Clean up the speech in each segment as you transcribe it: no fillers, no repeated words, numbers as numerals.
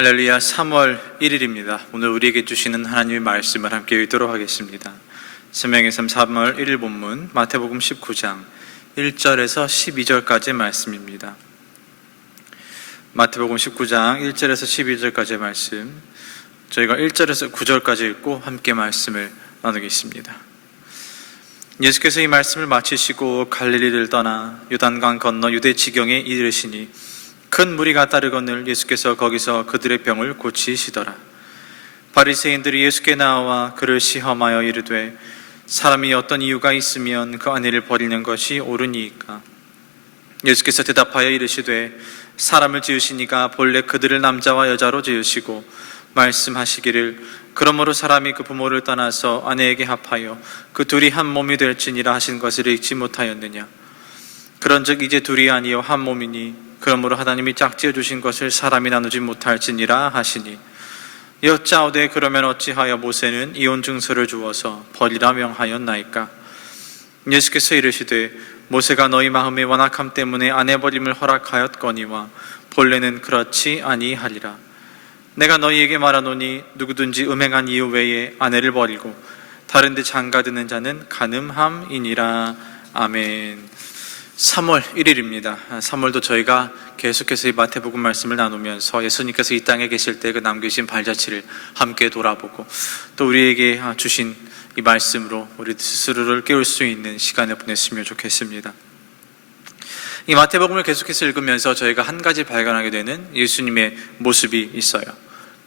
할렐루야. 3월 1일입니다. 오늘 우리에게 주시는 하나님의 말씀을 함께 읽도록 하겠습니다. 신명기 3월 1일 본문 마태복음 19장 1절에서 12절까지의 말씀입니다. 마태복음 19장 1절에서 12절까지의 말씀, 저희가 1절에서 9절까지 읽고 함께 말씀을 나누겠습니다. 예수께서 이 말씀을 마치시고 갈릴리를 떠나 요단강 건너 유대 지경에 이르시니 큰 무리가 따르거늘 예수께서 거기서 그들의 병을 고치시더라. 바리새인들이 예수께 나와 그를 시험하여 이르되 사람이 어떤 이유가 있으면 그 아내를 버리는 것이 옳으니이까? 예수께서 대답하여 이르시되 사람을 지으시니가 본래 그들을 남자와 여자로 지으시고 말씀하시기를 그러므로 사람이 그 부모를 떠나서 아내에게 합하여 그 둘이 한 몸이 될지니라 하신 것을 읽지 못하였느냐? 그런즉 이제 둘이 아니요 한 몸이니 그러므로 하나님이 짝지어 주신 것을 사람이 나누지 못할지니라 하시니, 여짜오되 그러면 어찌하여 모세는 이혼 증서를 주어서 버리라 명하였나이까? 예수께서 이르시되 모세가 너희 마음의 완악함 때문에 아내 버림을 허락하였거니와 본래는 그렇지 아니하리라. 내가 너희에게 말하노니 누구든지 음행한 이유 외에 아내를 버리고 다른 데 장가드는 자는 간음함이니라. 아멘. 3월 1일입니다. 3월도 저희가 계속해서 이 마태복음 말씀을 나누면서 예수님께서 이 땅에 계실 때 그 남기신 발자취를 함께 돌아보고 또 우리에게 주신 이 말씀으로 우리 스스로를 깨울 수 있는 시간을 보냈으면 좋겠습니다. 이 마태복음을 계속해서 읽으면서 저희가 한 가지 발견하게 되는 예수님의 모습이 있어요.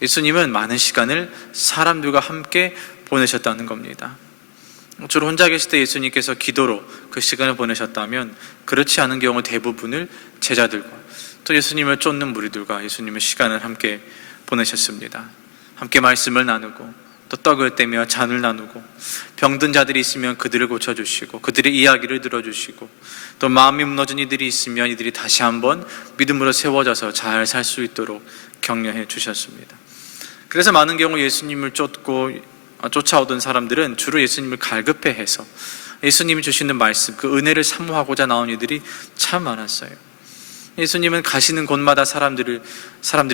예수님은 많은 시간을 사람들과 함께 보내셨다는 겁니다. 주로 혼자 계실 때 예수님께서 기도로 그 시간을 보내셨다면, 그렇지 않은 경우 대부분을 제자들과 또 예수님을 쫓는 무리들과 예수님의 시간을 함께 보내셨습니다. 함께 말씀을 나누고 또 떡을 떼며 잔을 나누고, 병든 자들이 있으면 그들을 고쳐주시고 그들의 이야기를 들어주시고, 또 마음이 무너진 이들이 있으면 이들이 다시 한번 믿음으로 세워져서 잘 살 수 있도록 격려해 주셨습니다. 그래서 많은 경우 예수님을 쫓아오던 사람들은 주로 예수님을 갈급해해서 예수님이 주시는 말씀, 그 은혜를 사모하고자 나온 이들이 참 많았어요. 예수님은 가시는 곳마다 사람들이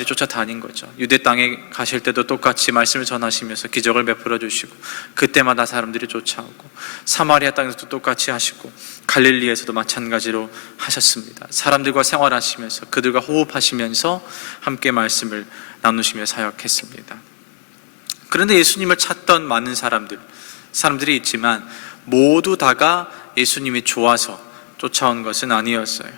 쫓아다닌 거죠. 유대 땅에 가실 때도 똑같이 말씀을 전하시면서 기적을 베풀어 주시고, 그때마다 사람들이 쫓아오고, 사마리아 땅에서도 똑같이 하시고, 갈릴리에서도 마찬가지로 하셨습니다. 사람들과 생활하시면서 그들과 호흡하시면서 함께 말씀을 나누시며 사역했습니다. 그런데 예수님을 찾던 많은 사람들이 있지만 모두 다가 예수님이 좋아서 쫓아온 것은 아니었어요.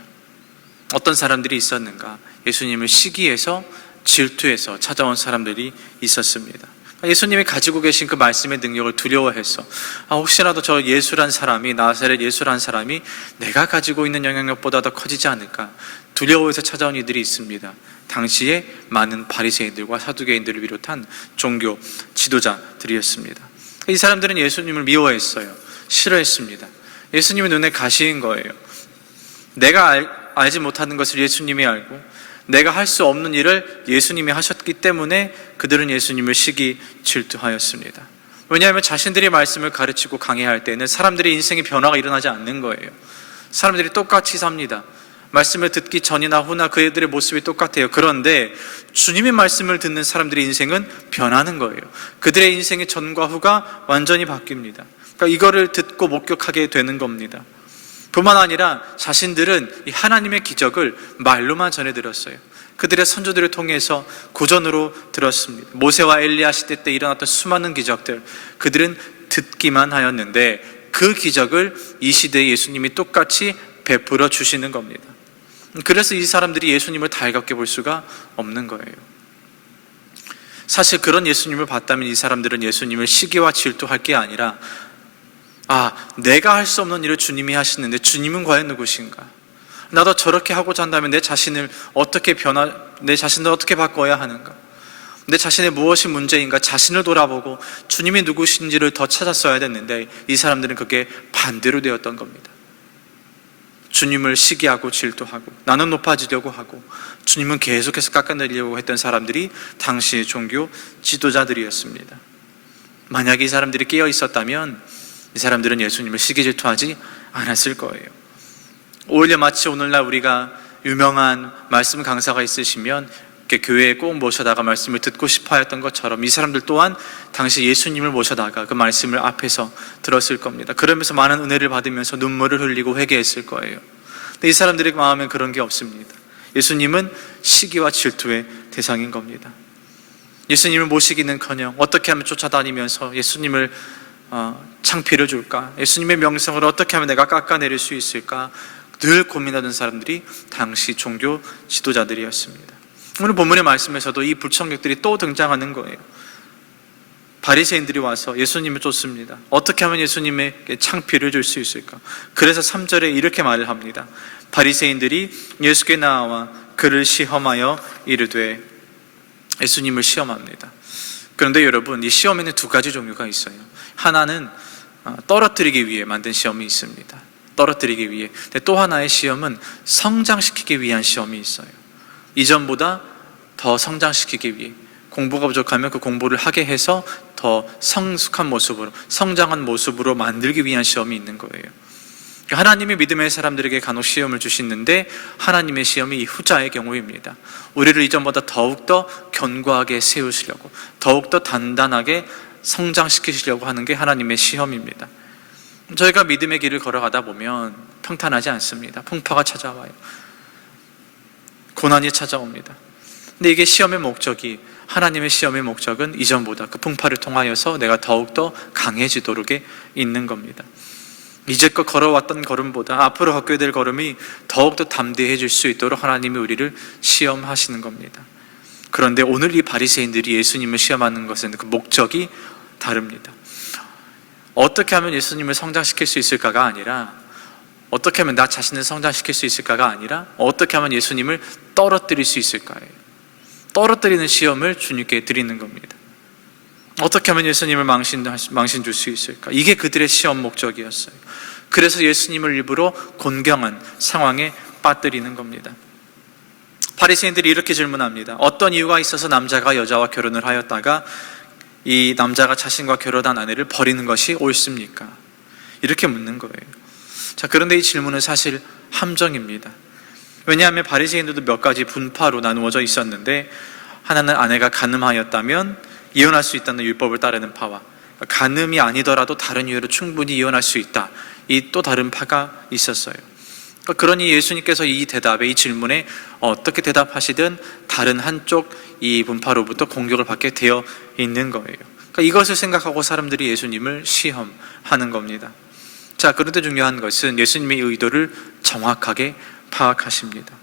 어떤 사람들이 있었는가? 예수님을 시기해서, 질투해서 찾아온 사람들이 있었습니다. 예수님이 가지고 계신 그 말씀의 능력을 두려워해서 혹시라도 저 예수란 사람이, 나사렛 예수란 사람이 내가 가지고 있는 영향력보다 더 커지지 않을까 두려워해서 찾아온 이들이 있습니다. 당시에 많은 바리새인들과 사두개인들을 비롯한 종교 지도자들이었습니다. 이 사람들은 예수님을 미워했어요. 싫어했습니다. 예수님의 눈에 가시인 거예요. 내가 알지 못하는 것을 예수님이 알고 내가 할 수 없는 일을 예수님이 하셨기 때문에 그들은 예수님을 시기 질투하였습니다. 왜냐하면 자신들이 말씀을 가르치고 강해할 때는 사람들의 인생의 변화가 일어나지 않는 거예요. 사람들이 똑같이 삽니다. 말씀을 듣기 전이나 후나 그들의 모습이 똑같아요. 그런데 주님의 말씀을 듣는 사람들의 인생은 변하는 거예요. 그들의 인생의 전과 후가 완전히 바뀝니다. 그러니까 이거를 듣고 목격하게 되는 겁니다. 뿐만 아니라 자신들은 이 하나님의 기적을 말로만 전해 들었어요. 그들의 선조들을 통해서 고전으로 들었습니다. 모세와 엘리야 시대 때 일어났던 수많은 기적들, 그들은 듣기만 하였는데 그 기적을 이 시대에 예수님이 똑같이 베풀어 주시는 겁니다. 그래서 이 사람들이 예수님을 달갑게 볼 수가 없는 거예요. 사실 그런 예수님을 봤다면 이 사람들은 예수님을 시기와 질투할 게 아니라, 내가 할 수 없는 일을 주님이 하시는데 주님은 과연 누구신가? 나도 저렇게 하고자 한다면 내 자신을 어떻게 바꿔야 하는가? 내 자신의 무엇이 문제인가? 자신을 돌아보고 주님이 누구신지를 더 찾았어야 됐는데 이 사람들은 그게 반대로 되었던 겁니다. 주님을 시기하고 질투하고 나는 높아지려고 하고 주님은 계속해서 깎아내리려고 했던 사람들이 당시의 종교 지도자들이었습니다. 만약에 이 사람들이 깨어 있었다면 이 사람들은 예수님을 시기 질투하지 않았을 거예요. 오히려 마치 오늘날 우리가 유명한 말씀 강사가 있으시면 이렇게 교회에 꼭 모셔다가 말씀을 듣고 싶어 했던 것처럼 이 사람들 또한 당시 예수님을 모셔다가 그 말씀을 앞에서 들었을 겁니다. 그러면서 많은 은혜를 받으면서 눈물을 흘리고 회개했을 거예요. 근데 이 사람들의 마음엔 그런 게 없습니다. 예수님은 시기와 질투의 대상인 겁니다. 예수님을 모시기는커녕 어떻게 하면 쫓아다니면서 예수님을 창피를 줄까? 예수님의 명성을 어떻게 하면 내가 깎아내릴 수 있을까? 늘 고민하던 사람들이 당시 종교 지도자들이었습니다. 오늘 본문의 말씀에서도 이 불청객들이 또 등장하는 거예요. 바리새인들이 와서 예수님을 쫓습니다. 어떻게 하면 예수님에게 창피를 줄 수 있을까? 그래서 3절에 이렇게 말을 합니다. 바리새인들이 예수께 나와 그를 시험하여 이르되, 예수님을 시험합니다. 그런데 여러분, 이 시험에는 두 가지 종류가 있어요. 하나는 떨어뜨리기 위해 만든 시험이 있습니다. 떨어뜨리기 위해. 근데 또 하나의 시험은 성장시키기 위한 시험이 있어요. 이전보다 더 성장시키기 위해, 공부가 부족하면 그 공부를 하게 해서 더 성숙한 모습으로, 성장한 모습으로 만들기 위한 시험이 있는 거예요. 하나님이 믿음의 사람들에게 간혹 시험을 주시는데 하나님의 시험이 이 후자의 경우입니다. 우리를 이전보다 더욱더 견고하게 세우시려고, 더욱더 단단하게 성장시키시려고 하는 게 하나님의 시험입니다. 저희가 믿음의 길을 걸어가다 보면 평탄하지 않습니다. 풍파가 찾아와요. 고난이 찾아옵니다. 근데 이게 시험의 목적이, 하나님의 시험의 목적은 이전보다 그 풍파를 통하여서 내가 더욱더 강해지도록 있는 겁니다. 이제껏 걸어왔던 걸음보다 앞으로 걷게 될 걸음이 더욱더 담대해질 수 있도록 하나님이 우리를 시험하시는 겁니다. 그런데 오늘 이 바리새인들이 예수님을 시험하는 것은 그 목적이 다릅니다. 어떻게 하면 예수님을 성장시킬 수 있을까가 아니라, 어떻게 하면 나 자신을 성장시킬 수 있을까가 아니라, 어떻게 하면 예수님을 떨어뜨릴 수 있을까예요. 떨어뜨리는 시험을 주님께 드리는 겁니다. 어떻게 하면 예수님을 망신 줄 수 있을까? 이게 그들의 시험 목적이었어요. 그래서 예수님을 일부러 곤경한 상황에 빠뜨리는 겁니다. 바리새인들이 이렇게 질문합니다. 어떤 이유가 있어서 남자가 여자와 결혼을 하였다가 이 남자가 자신과 결혼한 아내를 버리는 것이 옳습니까? 이렇게 묻는 거예요. 자, 그런데 이 질문은 사실 함정입니다. 왜냐하면 바리새인들도 몇 가지 분파로 나누어져 있었는데, 하나는 아내가 간음하였다면 이혼할 수 있다는 율법을 따르는 파와, 간음이 아니더라도 다른 이유로 충분히 이혼할 수 있다, 이 또 다른 파가 있었어요. 그러니 예수님께서 이 대답에, 이 질문에 어떻게 대답하시든 다른 한쪽 이 분파로부터 공격을 받게 되어 있는 거예요. 그러니까 이것을 생각하고 사람들이 예수님을 시험하는 겁니다. 자, 그런데 중요한 것은 예수님의 의도를 정확하게 파악하십니다.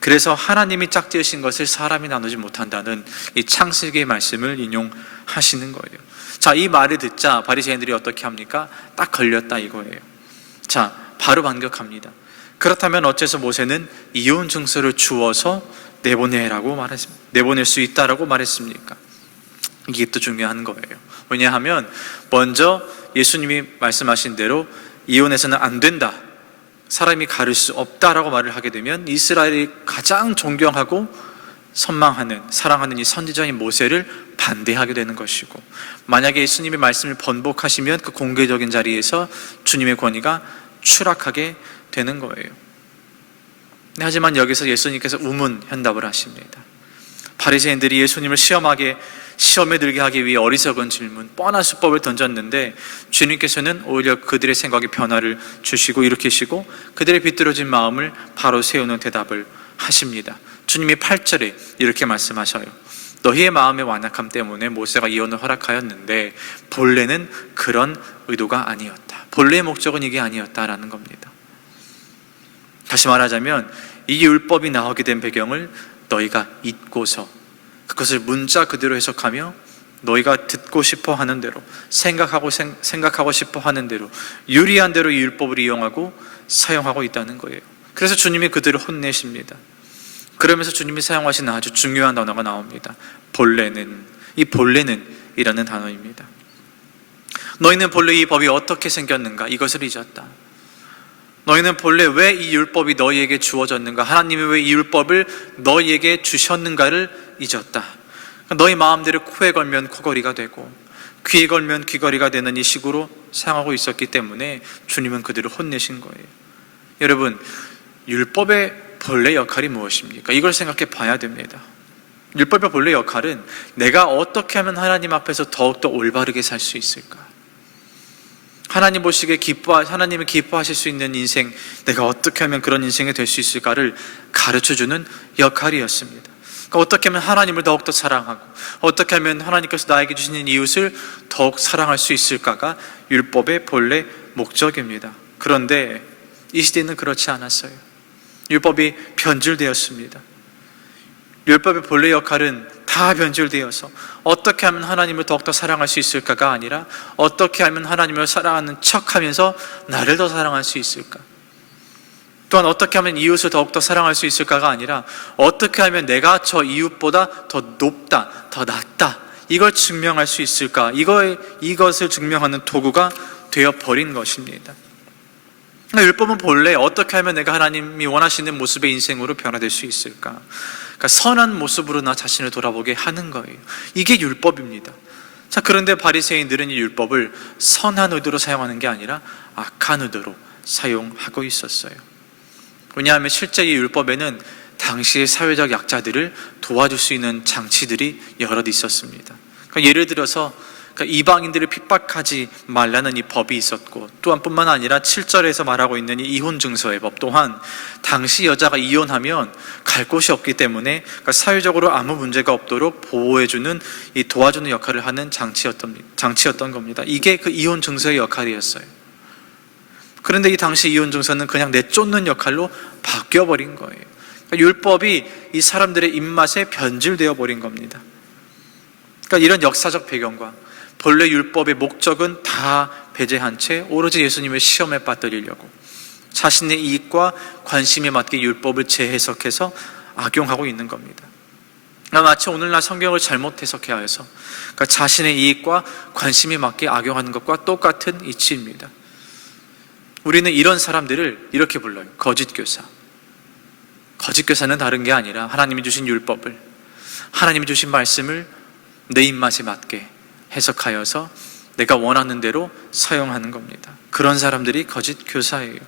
그래서 하나님이 짝지으신 것을 사람이 나누지 못한다는 이 창세기의 말씀을 인용하시는 거예요. 자, 이 말을 듣자 바리새인들이 어떻게 합니까? 딱 걸렸다 이거예요. 자, 바로 반격합니다. 그렇다면 어째서 모세는 이혼 증서를 주어서 내보낼 수 있다라고 말했습니까? 이게 또 중요한 거예요. 왜냐하면 먼저 예수님이 말씀하신 대로 이혼해서는 안 된다, 사람이 가를 수 없다라고 말을 하게 되면 이스라엘이 가장 존경하고 선망하는, 사랑하는 이 선지자인 모세를 반대하게 되는 것이고, 만약에 예수님의 말씀을 번복하시면 그 공개적인 자리에서 주님의 권위가 추락하게 되는 거예요. 하지만 여기서 예수님께서 우문현답을 하십니다. 바리새인들이 예수님을 시험에 들게 하기 위해 어리석은 질문, 뻔한 수법을 던졌는데 주님께서는 오히려 그들의 생각에 변화를 주시고 일으키시고 그들의 비뚤어진 마음을 바로 세우는 대답을 하십니다. 주님이 8절에 이렇게 말씀하셔요. 너희의 마음의 완악함 때문에 모세가 이혼을 허락하였는데 본래는 그런 의도가 아니었다. 본래의 목적은 이게 아니었다라는 겁니다. 다시 말하자면 이 율법이 나오게 된 배경을 너희가 잊고서 그것을 문자 그대로 해석하며 너희가 듣고 싶어 하는 대로, 생각하고 싶어 하는 대로, 유리한 대로 이 율법을 이용하고 사용하고 있다는 거예요. 그래서 주님이 그들을 혼내십니다. 그러면서 주님이 사용하신 아주 중요한 단어가 나옵니다. 본래는, 이 본래는 이라는 단어입니다. 너희는 본래 이 법이 어떻게 생겼는가 이것을 잊었다. 너희는 본래 왜 이 율법이 너희에게 주어졌는가, 하나님이 왜 이 율법을 너희에게 주셨는가를 잊었다. 너희 마음대로 코에 걸면 코걸이가 되고 귀에 걸면 귀걸이가 되는 이 식으로 사용하고 있었기 때문에 주님은 그들을 혼내신 거예요. 여러분, 율법의 본래 역할이 무엇입니까? 이걸 생각해 봐야 됩니다. 율법의 본래 역할은 내가 어떻게 하면 하나님 앞에서 더욱더 올바르게 살 수 있을까? 하나님 보시기에 하나님을 기뻐하실 수 있는 인생, 내가 어떻게 하면 그런 인생이 될 수 있을까를 가르쳐주는 역할이었습니다. 그러니까 어떻게 하면 하나님을 더욱더 사랑하고, 어떻게 하면 하나님께서 나에게 주시는 이웃을 더욱 사랑할 수 있을까가 율법의 본래 목적입니다. 그런데 이 시대는 그렇지 않았어요. 율법이 변질되었습니다. 율법의 본래 역할은 다 변질되어서 어떻게 하면 하나님을 더욱더 사랑할 수 있을까가 아니라 어떻게 하면 하나님을 사랑하는 척하면서 나를 더 사랑할 수 있을까? 또한 어떻게 하면 이웃을 더욱더 사랑할 수 있을까가 아니라 어떻게 하면 내가 저 이웃보다 더 높다, 더 낫다, 이걸 증명할 수 있을까? 이것을 증명하는 도구가 되어버린 것입니다. 율법은 본래 어떻게 하면 내가 하나님이 원하시는 모습의 인생으로 변화될 수 있을까? 그러니까 선한 모습으로 나 자신을 돌아보게 하는 거예요. 이게 율법입니다. 자, 그런데 바리새인들은 이 율법을 선한 의도로 사용하는 게 아니라 악한 의도로 사용하고 있었어요. 왜냐하면 실제 이 율법에는 당시의 사회적 약자들을 도와줄 수 있는 장치들이 여럿 있었습니다. 그러니까 예를 들어서 이방인들을 핍박하지 말라는 이 법이 있었고, 또한 뿐만 아니라 7절에서 말하고 있는 이 이혼 증서의 법 또한 당시 여자가 이혼하면 갈 곳이 없기 때문에 사회적으로 아무 문제가 없도록 보호해주는, 이 도와주는 역할을 하는 장치였던 겁니다. 이게 그 이혼 증서의 역할이었어요. 그런데 이 당시 이혼 증서는 그냥 내쫓는 역할로 바뀌어버린 거예요. 그러니까 율법이 이 사람들의 입맛에 변질되어 버린 겁니다. 그러니까 이런 역사적 배경과 본래 율법의 목적은 다 배제한 채 오로지 예수님을 시험에 빠뜨리려고 자신의 이익과 관심에 맞게 율법을 재해석해서 악용하고 있는 겁니다. 마치 오늘날 성경을 잘못 해석해서 그러니까 자신의 이익과 관심에 맞게 악용하는 것과 똑같은 이치입니다. 우리는 이런 사람들을 이렇게 불러요. 거짓교사. 거짓교사는 다른 게 아니라 하나님이 주신 율법을, 하나님이 주신 말씀을 내 입맛에 맞게 해석하여서 내가 원하는 대로 사용하는 겁니다. 그런 사람들이 거짓교사예요.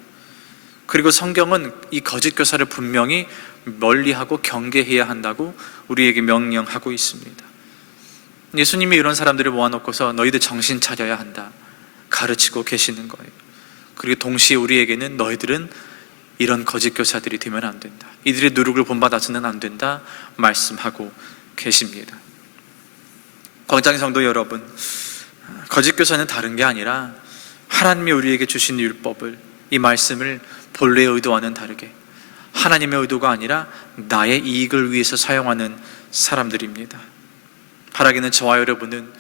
그리고 성경은 이 거짓교사를 분명히 멀리하고 경계해야 한다고 우리에게 명령하고 있습니다. 예수님이 이런 사람들을 모아놓고서 너희들 정신 차려야 한다 가르치고 계시는 거예요. 그리고 동시에 우리에게는 너희들은 이런 거짓교사들이 되면 안 된다, 이들의 누룩을 본받아서는 안 된다 말씀하고 계십니다. 광장의 성도 여러분, 거짓교사는 다른 게 아니라 하나님이 우리에게 주신 율법을, 이 말씀을 본래의 의도와는 다르게 하나님의 의도가 아니라 나의 이익을 위해서 사용하는 사람들입니다. 바라기는 저와 여러분은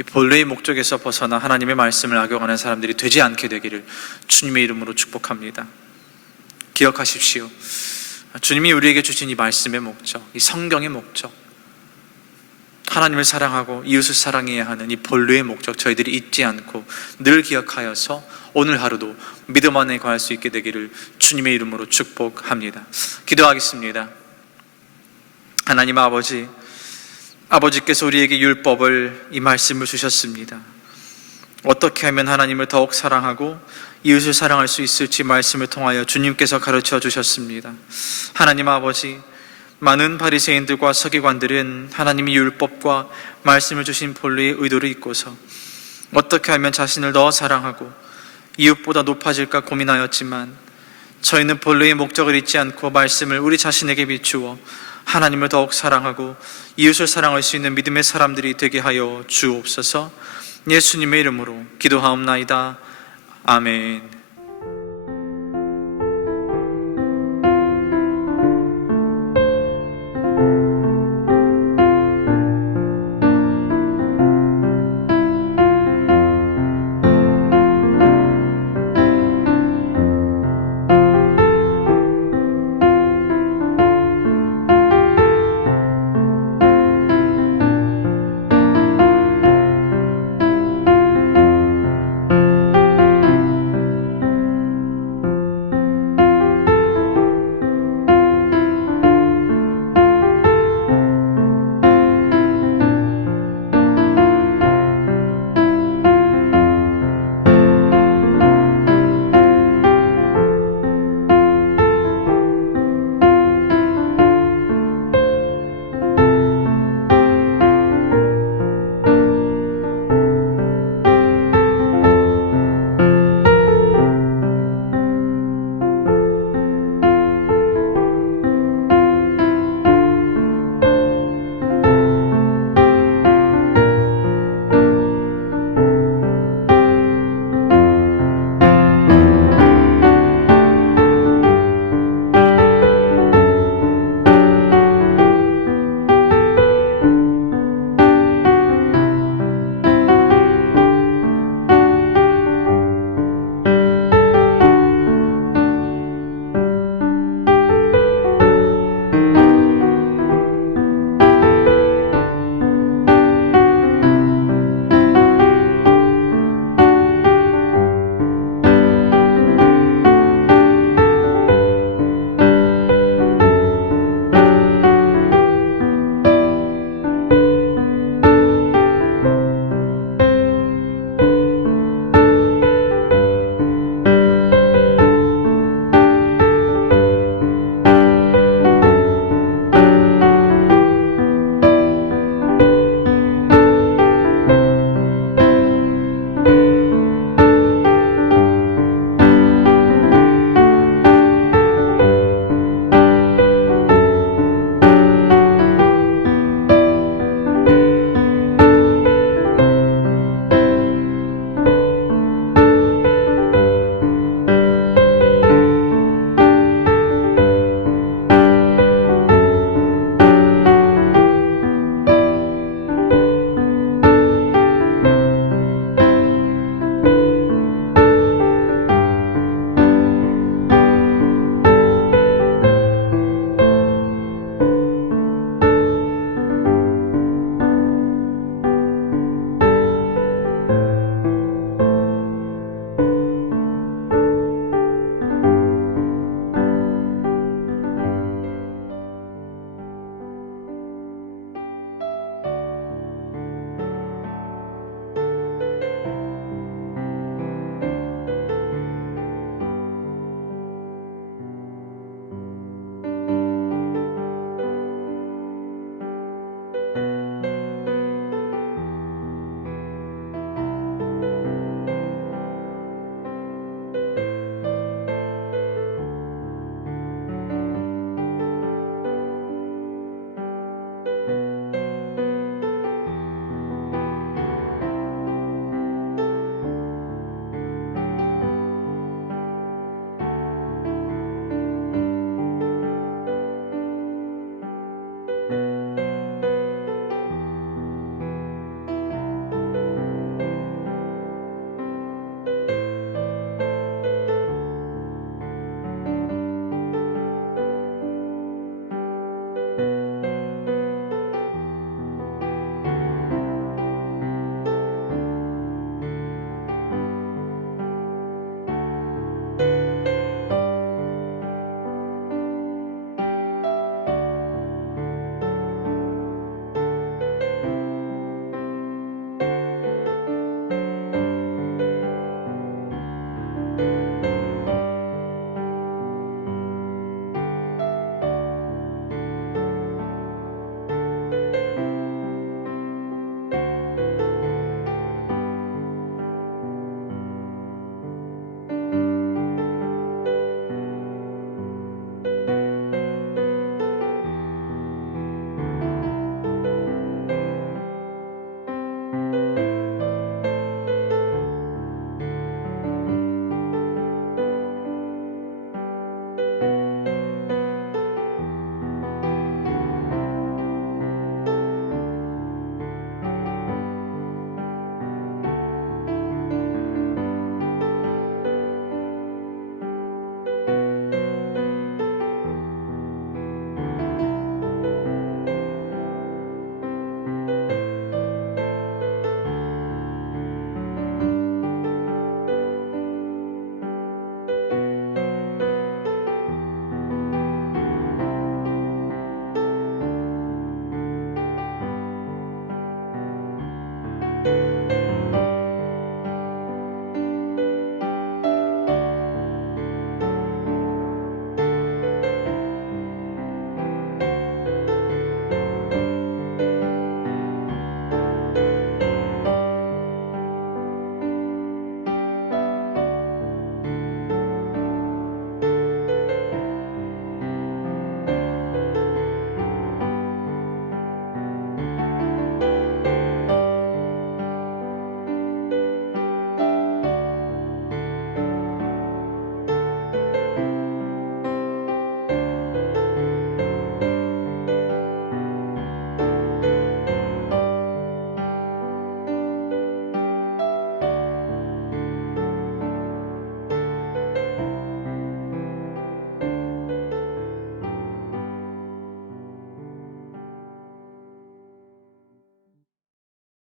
이 본래의 목적에서 벗어나 하나님의 말씀을 악용하는 사람들이 되지 않게 되기를 주님의 이름으로 축복합니다. 기억하십시오. 주님이 우리에게 주신 이 말씀의 목적, 이 성경의 목적, 하나님을 사랑하고 이웃을 사랑해야 하는 이 본래의 목적, 저희들이 잊지 않고 늘 기억하여서 오늘 하루도 믿음 안에 거할 수 있게 되기를 주님의 이름으로 축복합니다. 기도하겠습니다. 하나님 아버지, 아버지께서 우리에게 율법을, 이 말씀을 주셨습니다. 어떻게 하면 하나님을 더욱 사랑하고 이웃을 사랑할 수 있을지 말씀을 통하여 주님께서 가르쳐 주셨습니다. 하나님 아버지, 많은 바리새인들과 서기관들은 하나님의 율법과 말씀을 주신 본래의 의도를 잊고서 어떻게 하면 자신을 더 사랑하고 이웃보다 높아질까 고민하였지만, 저희는 본래의 목적을 잊지 않고 말씀을 우리 자신에게 비추어 하나님을 더욱 사랑하고 이웃을 사랑할 수 있는 믿음의 사람들이 되게 하여 주옵소서. 예수님의 이름으로 기도하옵나이다. 아멘.